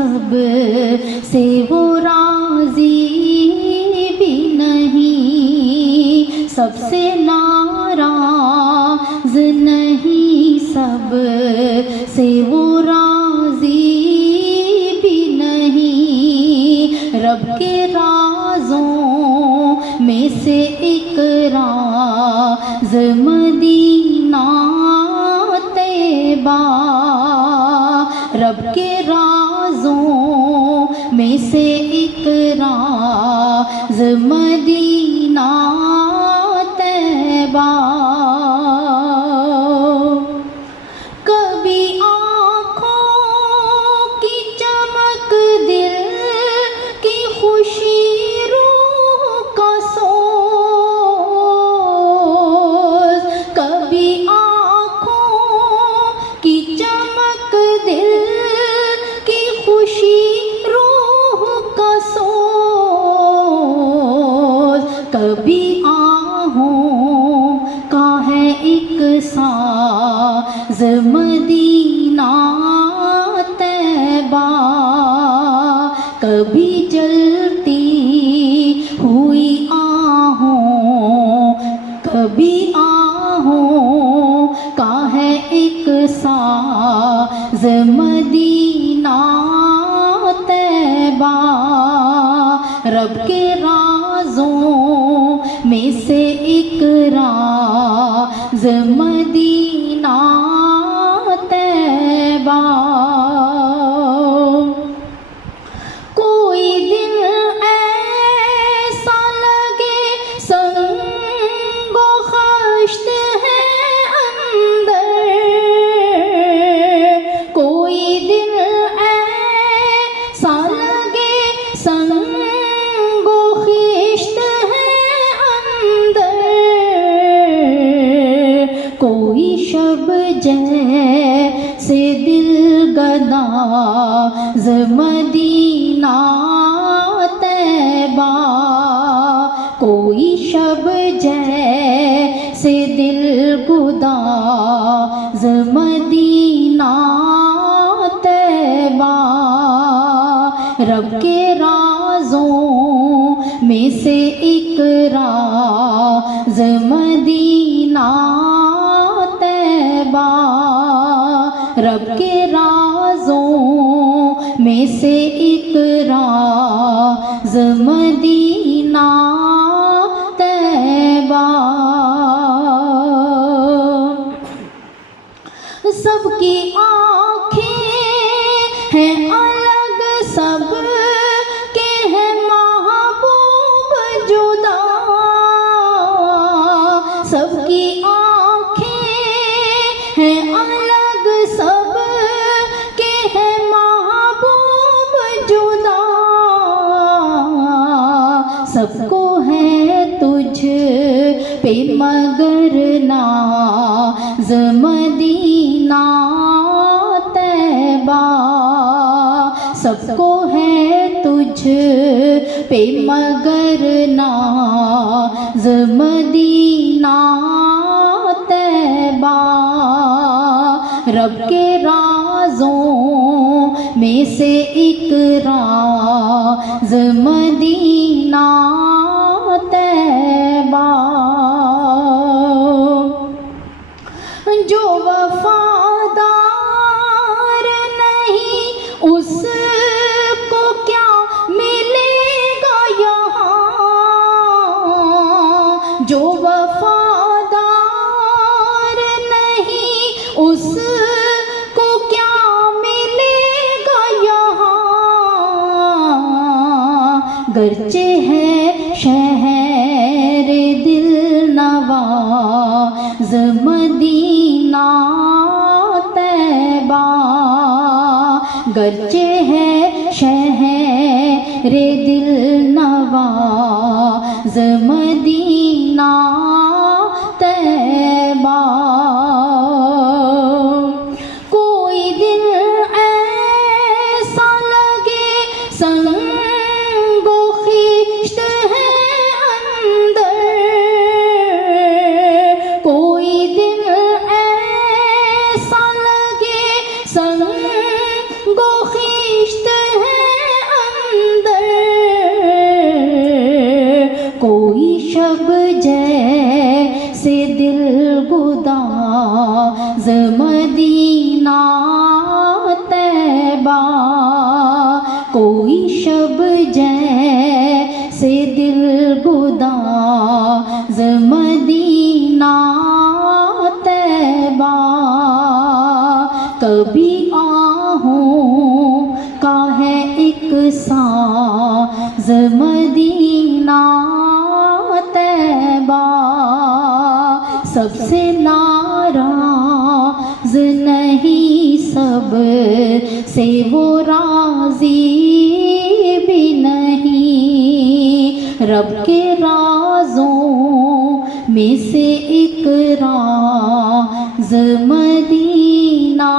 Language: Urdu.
سب سے وہ راضی بھی نہیں، سب سے ناراض نہیں، سب سے وہ راضی بھی نہیں۔ رب کے رازوں میں سے ایک راز مدینہ طیبہ، رب کے رازوں میں سے ایک راز مدینہ طیبہ۔ کبھی آنکھوں کی چمک، دل کی خوشی، روح کا سوز، کبھی آنکھوں کی چمک، دل کی خوشی، روح کا سوز، کبھی آہوں کا ہے ایک ساز مدینہ طیبہ، کبھی جلتی ہوئی آہوں، کبھی آہوں کا ہے ایک ساز مدینہ طیبہ۔ رب کے رازوں میں سے ایک راز مدینہ طیبہ۔ کوئی دل ایسا لگے سنگ و خشت ہے اندر، کوئی دل ایسا لگے سنگ و خشت ہے اندر، کوئی شب جیسے دل گداز مدینہ طیبہ، کوئی شب جیسے دل گداز مدینہ طیبہ۔ رب کے رازوں میں سے ایک راز مدینہ طیبہ، رب کے رازوں میں سے ایک راز مدینہ طیبہ۔ سب کی آنکھیں ہیں الگ، سب کے ہیں محبوب جدا، سب کی آنکھیں ہیں الگ، سب کے ہیں محبوب جدا، سب کو ہے تجھ پہ مگر ناز مدینہ طیبہ، سب کو ہے تجھ پہ مگر ناز مدینہ طیبہ۔ رب کے رازوں میں سے ایک راز مدینہ طیبہ۔ جو وفادار نہیں اس کو کیا ملے گا یہاں، جو وفادار نہیں اس کو کیا ملے گا یہاں، گرچہ ہے شہر دل نواز مدینہ طیبہ، گرچہ ہے شہر دل نواز مدینہ طیبہ۔ کوئی دل ایسا لگے سنگ و خشت ہے اندر، کوئی دل ایسا لگے سنگ و خشت کوئی شب جیسے دل گداز مدینہ طیبہ کبھی آہوں کا ہے ایک ساز مدینہ طیبہ سب سے ناراض نہیں سب سے وہ راضی بھی نہیں رب کے رازوں میں سے ایک راز مدینہ